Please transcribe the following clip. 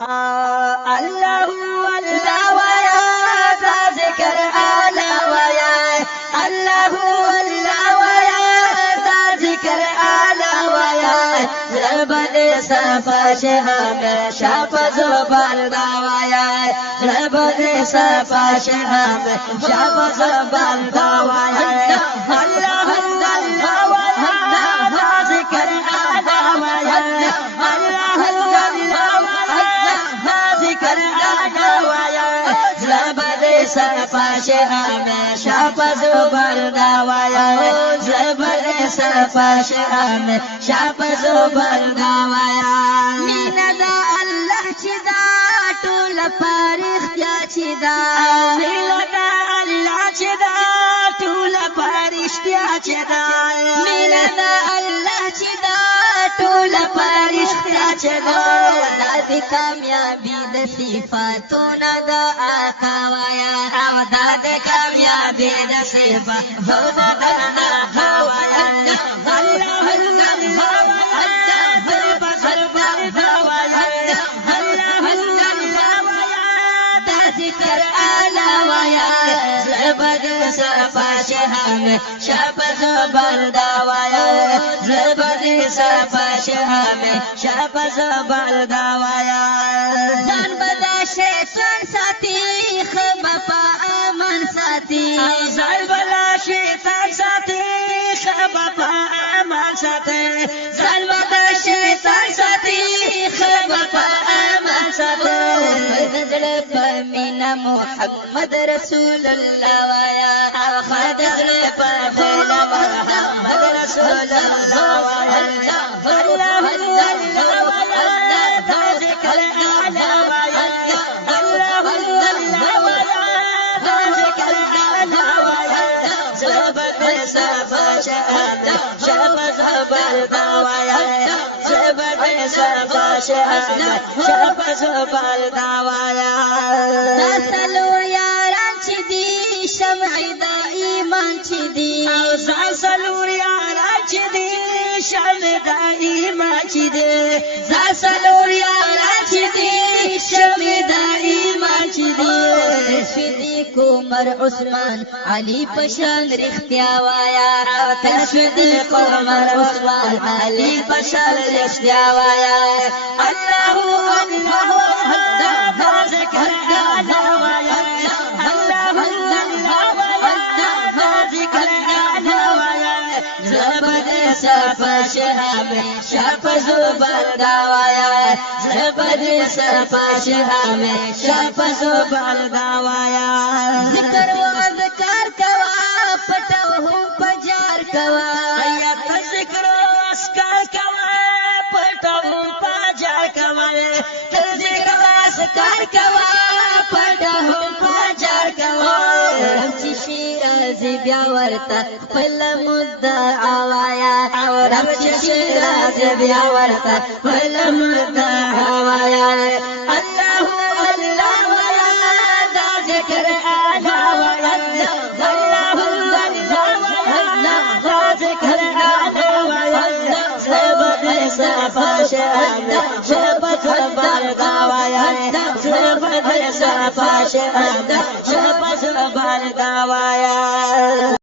الله الله ويا ذكر آلا ويا الله الله ويا ذكر آلا ويا رب صفا شهم شاف زبر دوايا رب صفا شهم شاف زبر دوايا الله الله ويا ذكر آلا ويا الله صفا شهم شاف زبر دوايا زبر صفا شهم شاف زبر دوايا مینا دا الله چې دا ټول پرختیا چې دا مینا دا الله چې دا ټول پرختیا چې دا مینا دا الله چې دا ټول پرختیا چې دا د کامیابی د صفاتونو د آقا وایا او د کامیابی د صفاتونو د آقا وایا الله الله صفا شهم شاف زبر دوايا زبر صفا شهم شاف زبر دوايا ځان بدا شیطان ساتي خبا په امان ساتي ځان بدا شیطان ساتي خبا په امان ساتي ځان بدا شیطان ساتي خبا په امان ساتي زړه په مینا محمد رسول الله وایا خد زړه په مینا محمد رسول الله وایا الله الله ذکر اعلی وایا الله الله وایا ذکر اعلی وایا زبر صفا شهم شاف زبر دوايا زبر صفا شهم شاف زبر دوايا تسلو یاران چې دی شمع د ایمان چې دی تسلو یاران چې دی شمع د ایمان چې دی تسلو یاران چې دی شمع د ایمان چې دی صدیق عمر عثمان علي پشان رختیا وایا صدیق عمر عثمان علي پشان رختیا وایا الله الله ذکر اعلی وایا الله الله ذکر اعلی وایا زبر صفا شهم شاف زبر دوايا زبر صفا شهم شاف زبر دوايا ذکر و اذکار کوا پټو هم پجار کوا یا ذکر و اسکار کوا پټو هم پجار کوا ذکر و اسکار کوا پټو هم پجار کوا چې شیراز بیا ورته خپل مدعا وایا رب چې شیراز بیا ورته خپل مدعا وایا